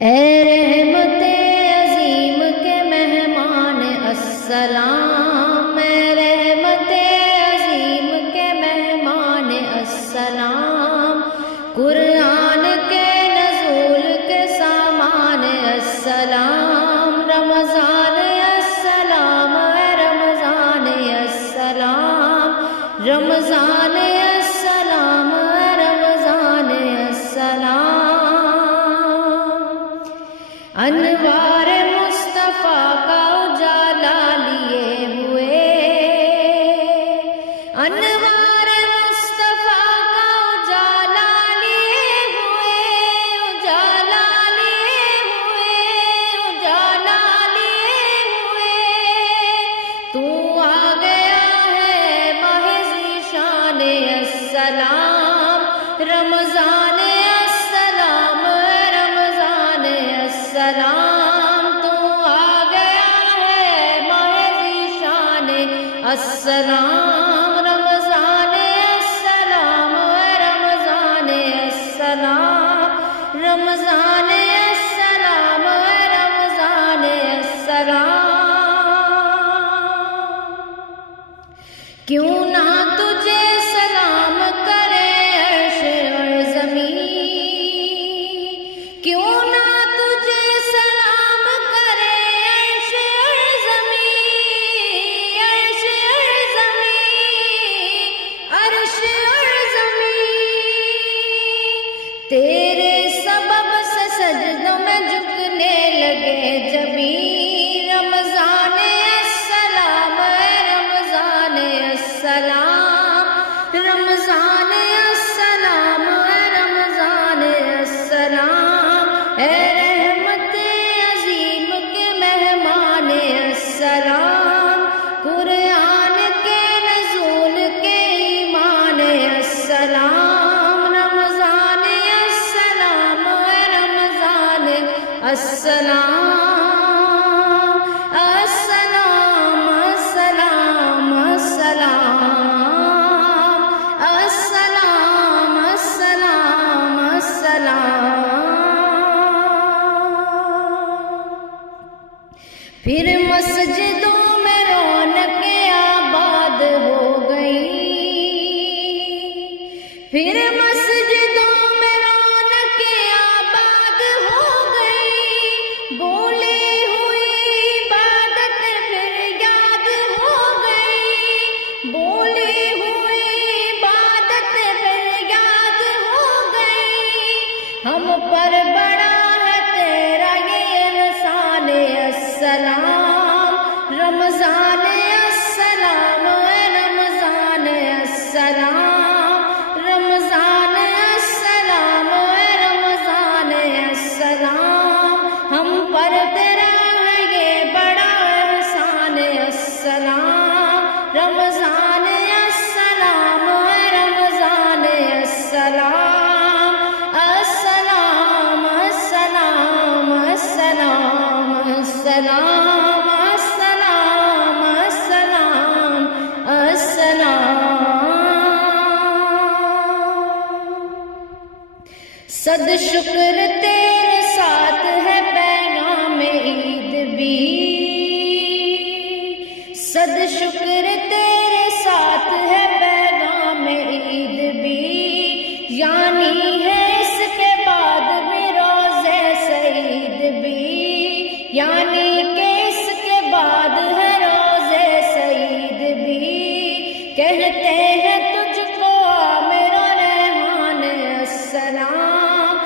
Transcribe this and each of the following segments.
اے رحمت عظیم کے مہمان السلام، اے رحمت عظیم کے مہمان السلام، قرآن کے نزول کے سامان السلام، رمضان السلام، اے رمضان السلام، رمضان السلام، اے رمضان السلام، انوار مصطفیٰ کا اجالا لیے ہوئے، انوار مصطفیٰ کا اجالا لیے ہوئے، اجالا لیے ہوئے، اجالا لیے ہوئے، تو آ گیا ہے ماہ ذیشان السلام، رمضان السلام، رمضان السلام، تو آ گیا ہے ماہ ذیشان السلام، رمضان السلام، رمضان السلام، رمضان السلام، رمضان السلام، کیوں نہ تجھے سلام کرے عرش اور زمین، کیوں نہ تجھے سلام کرے عرش اور زمین، عرش اور زمین، عرش اور زمین، تیرے سبب سے سجدوں میں جھکنے لگے جبین، رمضان السلام، رمضان السلام، رمضان السلام، رمضان السلام، اے رحمت عظیم کے مہمان السلام، قرآن کے نزول کے ایمان السلام، رمضان السلام، رمضان السلام، السلام، السلام، السلام، السلام، السلام، السلام، پھر مسجدوں میں رونقیں آباد ہو گئی، پھر مسجدوں میں رونقیں آباد ہو گئی، بولی ہوئی عبادت پھر یاد ہو گئی، بولی ہوئی عبادت پھر یاد ہو گئی، ہم پر بڑا ہے تیرا یہ احسان السلام، رمضان السلام، رمضان السلام، رمضان السلام، رمضان السلام، ہم پر تیرا ہے یہ بڑا احسان السلام، رمضان السلام، رمضان السلام، السلام، السلام، السلام، السلام، السلام، السلام، السلام، صد شکر تیرے ساتھ ہے پیغام عید بھی، صد شکر تیرے ساتھ ہے پیغام عید بھی، یعنی ہے اس کے بعد بھی روزے سعید بھی، یعنی کہ اس کے بعد ہے روزے سعید بھی، کہتے ہیں تجھ کو میرا ریحان السلام،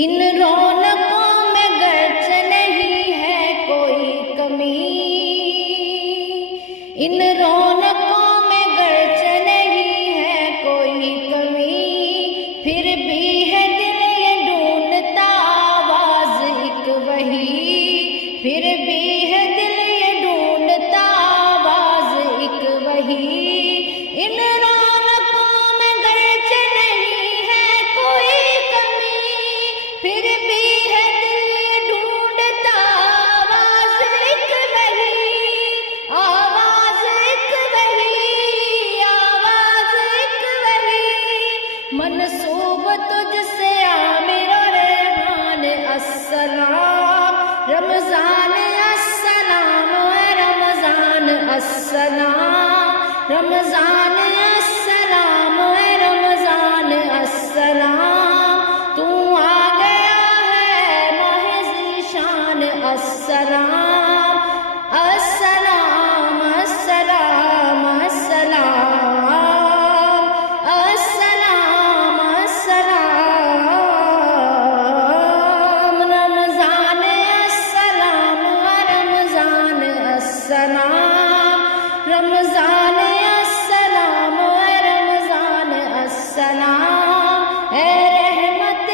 ان رونقوں میں گرچہ نہیں ہے کوئی کمی، ان رونقوں میں گرچہ نہیں ہے کوئی کمی، پھر بھی ہے دل یہ ڈھونڈتا آواز ایک وہی، پھر بھی ہے دل یہ ڈھونڈتا آواز ایک وہی۔ ان رونقوں میں گرچہ نہیں ہے کوئی کمی، پھر بھی ہے دل یہ ڈھونڈتا آواز ایک وہی، آواز ایک وہی، آواز ایک وہی۔ منسوب تجھ سے عامر و ریحان السلام، رمضان السلام، رمضان السلام، رمضان السلام، رمضان السلام۔ تو آ گیا ہے ماہ ذیشان السلام، السلام، السلام، السلام، السلام، السلام۔ رمضان السلام، رمضان السلام، رمضان السلام، رمضان السلام۔ اے رحمت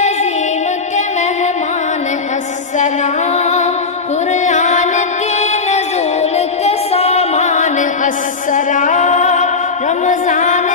عظیم کے مہمان السلام، قرآن کے نزول کے سامان السلام، رمضان